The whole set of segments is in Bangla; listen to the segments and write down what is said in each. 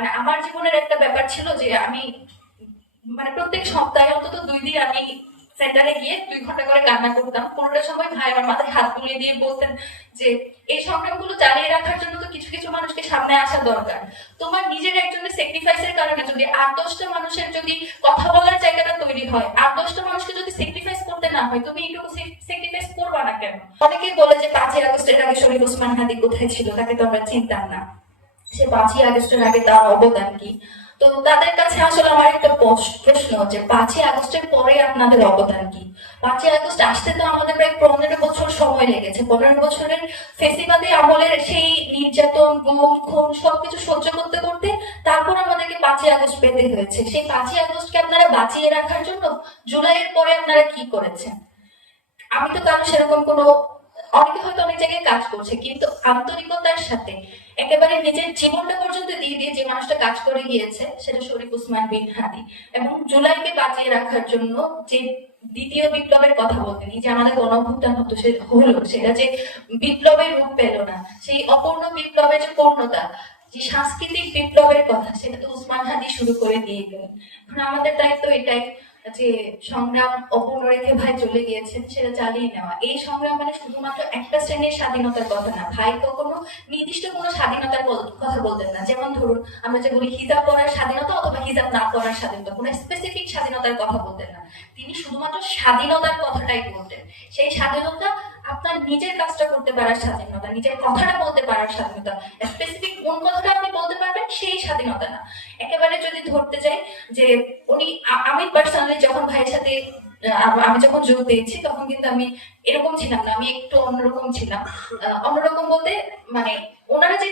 মানে আমার জীবনের একটা ব্যাপার ছিল যে আমি প্রত্যেক সপ্তাহে অন্তত 2 দিন আমি সেন্টারে গিয়ে 2 ঘন্টা করে কান্না করতাম। কোনোটা সময় ভাই আমার মাথায় হাত বুলিয়ে দিয়ে বলতেন যে এই সংগ্রামগুলো চালিয়ে রাখার জন্য তো কিছু কিছু মানুষকে সামনে আসা দরকার। তোমার নিজের একজনের স্যাক্রিফাইসের কারণে যদি 8-10টা মানুষের যদি কথা বলার জায়গাটা তৈরি হয়, 8-10টা মানুষকে যদি স্যাক্রিফাইস করতে না হয়, তুমি এইটুকু স্যাক্রিফাইস করবা না কেন? অনেকেই বলে যে 5ই আগস্টের আগে শরীফ ওসমান হাদি কোথায় ছিল, তাকে তো আমরা চিনতাম না। সে 5ই আগস্টের আগে তার অবদান কি? তো তাদের কাছে আসলে আমার একটা প্রশ্ন যে 5ই আগস্টের পরে আপনাদের অবদান কি? 5ই আগস্ট আসতে তো আমাদের প্রায় 15 বছর সময় লেগেছে। 15 বছরের ফেসিবাদী আমলের সেই নির্যাতন, গুম, খুন সবকিছু সহ্য করতে করতে তারপর আমাদেরকে 5ই আগস্ট পেতে হয়েছে। সেই 5ই আগস্টকে আপনারা বাঁচিয়ে রাখার জন্য জুলাইয়ের পরে আপনারা কি করেছেন? আমি তো কারো সেরকম কোনো, অনেকে হয়তো অনেক জায়গায় কাজ করছে কিন্তু আন্তরিকতার সাথে একেবারে নিজের জীবনটা পর্যন্ত দিয়ে দিয়ে যে মানুষটা কাজ করে গিয়েছে সেটা শরীফ ওসমান বিন হাদি। এবং জুলাইকে বাঁচিয়ে রাখার জন্য যে দ্বিতীয় বিপ্লবের কথা বলতেন, যে আমাদের গণঅভ্যুত্থান হতো, সে হলো সেটা যে বিপ্লবের রূপ পেল না, সেই অপূর্ণ বিপ্লবের যে পূর্ণতা, যে সাংস্কৃতিক বিপ্লবের কথা, সেটা তো ওসমান হাদি শুরু করে দিয়ে গেলেন। এখন আমাদের দায়িত্ব এটাই যে সংগ্রাম অপূর্ণ রেখে ভাই চলে গিয়েছেন, সেটা চালিয়ে নেওয়া। এই সংগ্রাম মানে শুধুমাত্র একটা শ্রেণীর স্বাধীনতার কথা না। ভাই কখনো নির্দিষ্ট কোনো স্বাধীনতার কথা বলতেন না। যেমন ধরুন আমরা যে বলি হিজাব পরার স্বাধীনতা অথবা হিজাব না পরার স্বাধীনতা, কোনো স্পেসিফিক স্বাধীনতার কথা বলতেন না। তিনি শুধুমাত্র স্বাধীনতার কথাটাই বলতেন। সেই স্বাধীনতা আপনার নিজের কাজটা করতে পারার স্বাধীনতা, নিজের কথাটা বলতে পারার স্বাধীনতা, স্পেসিফিক কোন কথাটা আপনি বলতে পারবেন সেই স্বাধীনতা না। একেবারে যদি ধরতে যাই যে উনি, আমি পার্সোনালি যখন ভাইয়ের সাথে আমি যখন যোগ দিয়েছি তখন কিন্তু আমি এরকম ছিলাম না, আমি একটু অন্যরকম ছিলাম। অন্যরকম বলতে মানে ওনারা যে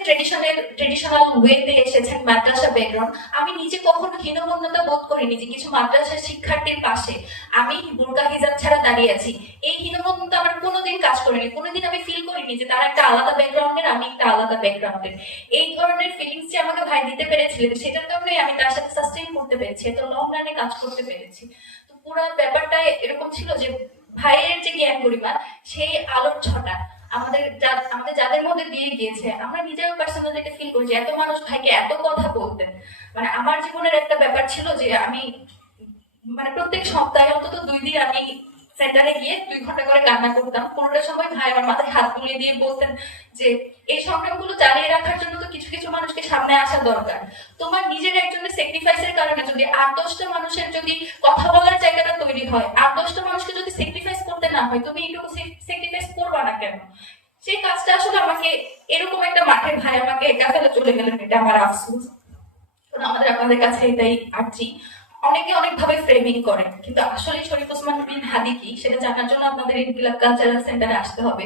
ট্রেডিশনাল ওয়েতে এসেছেন, মাদ্রাসা ব্যাকগ্রাউন্ড, আমি নিজে কখনো হীনমন্যতা বোধ করিনি যে কিছু মাদ্রাসার শিক্ষার্থীর পাশে আমি বোরকা হিজাব ছাড়া দাঁড়িয়ে আছি। এই হীনমন্যতা আমার কোনোদিন কাজ করেনি, কোনোদিন আমি ফিল করিনি যে তারা একটা আলাদা ব্যাকগ্রাউন্ডের, আমি একটা আলাদা ব্যাকগ্রাউন্ডের। এই ধরনের ফিলিংস যে আমাকে ভাই দিতে পেরেছিলেন, সেটার কারণে আমি তার সাথে সাস্টেইন করতে পেরেছি, এত লং রানে কাজ করতে পেরেছি। তো পুরো ব্যাপারটা এরকম ছিল যে ভাইয়ের যে জ্ঞান গরিমা, সেই আলোর ছটা আমাদের যাদের মধ্যে দিয়ে গিয়েছে, আমরা নিজেও পার্সোনালি এটা ফিল করি যে এত মানুষ ভাইকে এত কথা বলতেন। মানে আমার জীবনের একটা ব্যাপার ছিল যে আমি প্রত্যেক সপ্তাহে অন্তত 2 দিন আমি সেন্টারে গিয়ে 2 ঘন্টা করে কান্না করতাম। কোনোটা সময় ভাই আমার মাথায় হাত বুলিয়ে দিয়ে বলতেন যে এই সংগ্রামগুলো চালিয়ে রাখার জন্য তো কিছু কিছু মানুষকে সামনে আসা দরকার। তোমার নিজের একজনের স্যাক্রিফাইসের কারণে যদি 8-10টা মানুষের যদি কথা বলার জায়গাটা তৈরি হয়, 8-10টা মানুষকে যদি স্যাক্রিফাইস করতে না হয়, তুমি এইটুকু স্যাক্রিফাইস করবা না কেন? সেই কাজটা আসলে আমাকে, এরকম একটা মাঠে ভাই আমাকে একা ফেলে চলে গেলেন, এটা আমার আফসোস। আপনাদের কাছে এটাই আর্জি। অনেকে অনেক ভাবে ফ্রেমিং করে, কিন্তু আসলে শরীফ ওসমান বিন হাদি কি সেটা জানার জন্য আপনাদের ইনকিলাব কালচারাল সেন্টারে আসতে হবে।